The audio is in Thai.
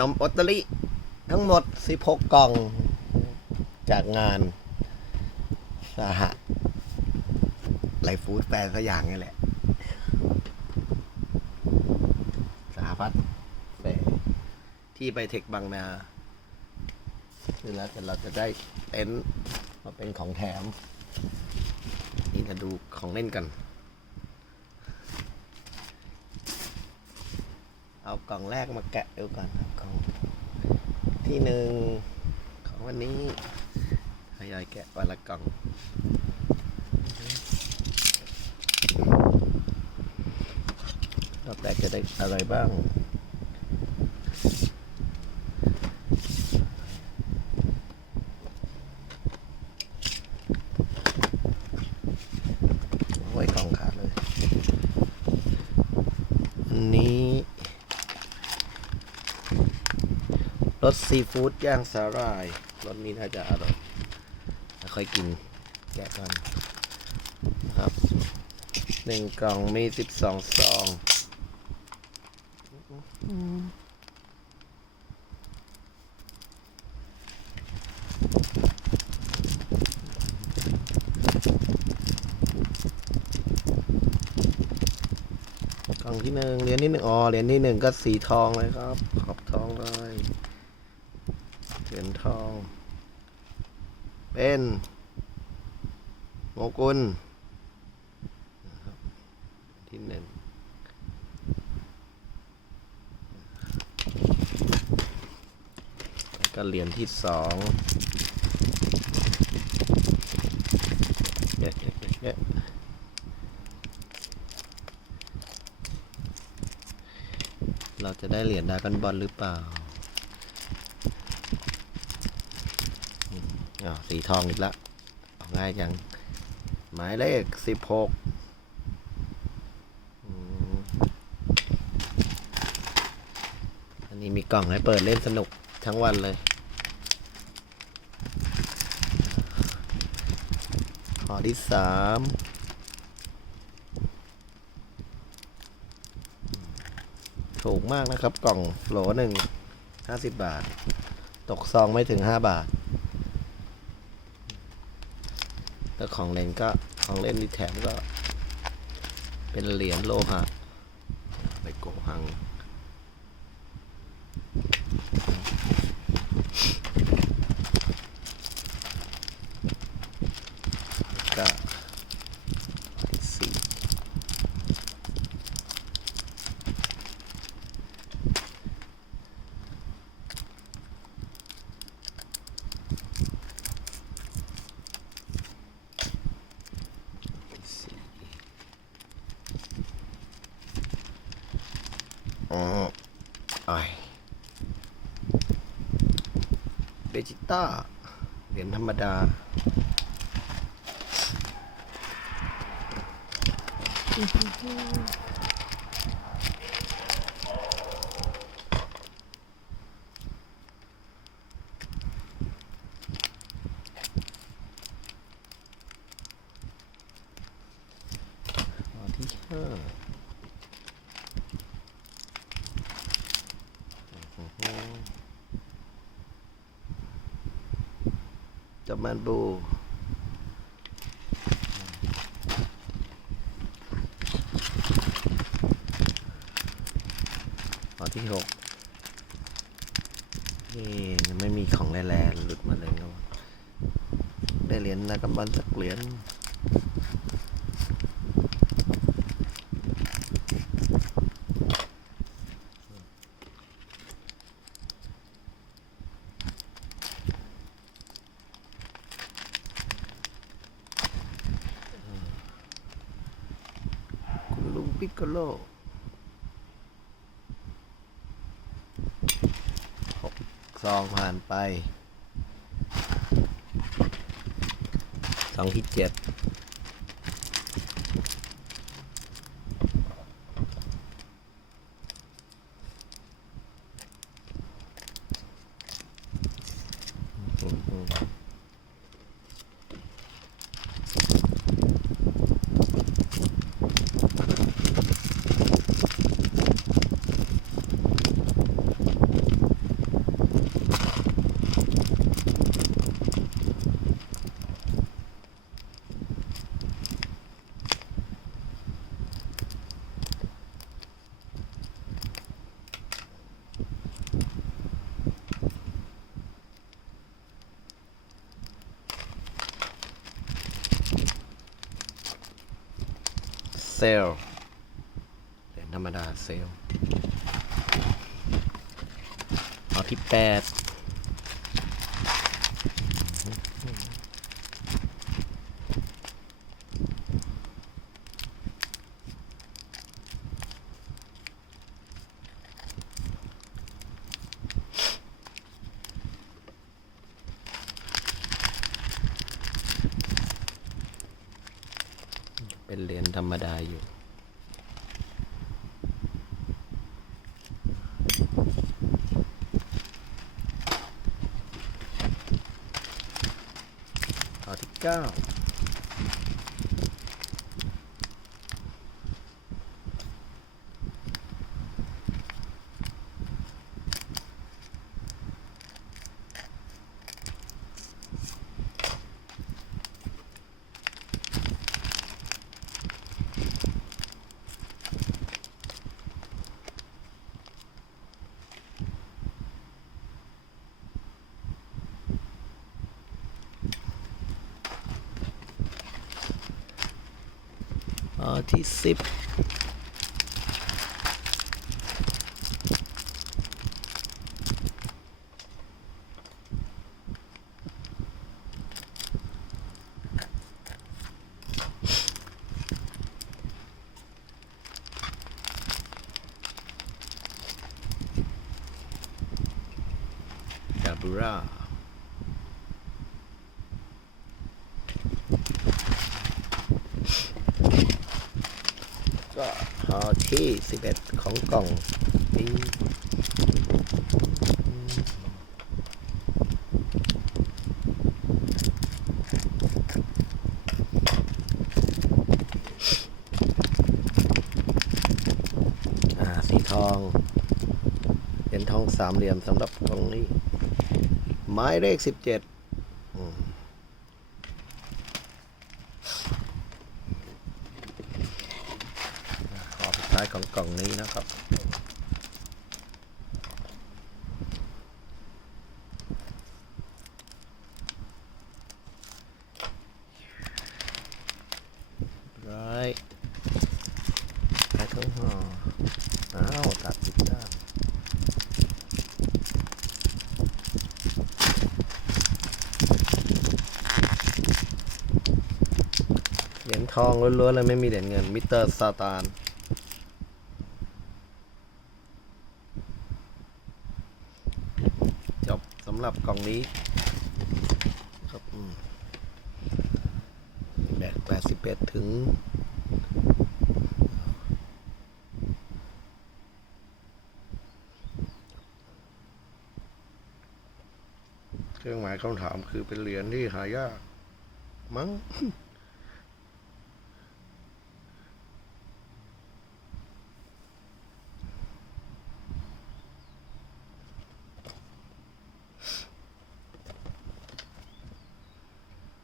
นมออตเตอรี่ทั้งหมด 16 กล่อง จากงานสหะไลฟ์ฟู้ดแฟร์สักอย่างนี่แหละสหพัฒน์แฟร์ที่ไปเทคบางนาคือแล้วแต่เราจะได้เต็นท์มาเป็นของแถม นี่จะดูของเล่นกัน เอากล่องแรกมาแกะดูก่อนครับกล่องที่หนึ่งของวันนี้ทยอยแกะวันละกล่อง รอบแรกจะได้อะไรบ้าง ไว้กล่องขาดเลย อันนี้ รสซีฟู้ดย่างสาหร่ายรสนี้น่าจะอร่อยค่อยกินแกะกันนะครับหนึ่งกล่องมีสิบสองซองกล่องที่หนึ่งเหรียญที่หนึ่งอ๋อเหรียญที่หนึ่งก็สีทองเลยครับ ขอบทองเลย เหรียญทอง เป็นโมกุลที่หนึ่งก็เหรียญที่สองเยอะเยอะเยอะเยอะเราจะได้เหรียญดากันบอลหรือเปล่า อืมอ้าวสีทองอีกแล้วง่ายจัง หมายเลขสิบหกอันนี้มีกล่องให้เปิดเล่นสนุกทั้งวันเลย ขอที่สามถูกมากนะครับกล่องโหลหนึ่งห้าสิบบาท ตกซองไม่ถึงห้าบาท แล้วของเล่นก็ของเล่นที่แถมก็ เป็นเหรียญโลหะไปโกหัง ก็สี่สี่อ๋อไอ เบจิต้า เหรียญธรรมดาข้อที่ห้า กับมันบูข้อที่หกนี่ยังไม่มีของแร่ๆหลุดมาเลยครับได้เหรียญนะกำบันสักเหรียญ ปิกโกโลหกซองผ่านไป สองที่เจ็ดอืมอืม ซ ลเหรียญธรรมดาเซลเอาที่แปด เป็นเหรียญธรรมดาอยู่ ข้อที่เก้า ที่สิบดาบูรา อที่ 11 ของกล่องนี้สีทองเป็นทองสามเหลี่ยมสำหรับกล่องนี้ หมายเลข 17 ท้ายของกล่องนี้นะครับ ร้อยไปทั้งห่ออ้าวตัดติดด้านเหรียญทองล้วนๆเลยไม่มีเหรียญเงิน มิสเตอร์ซาตาน จ ครับกล่องนี้ครับแบกแปดสิบเอ็ดถึงเครื่องหมายคำถามคือเป็นเหรียญที่หายากมั้ง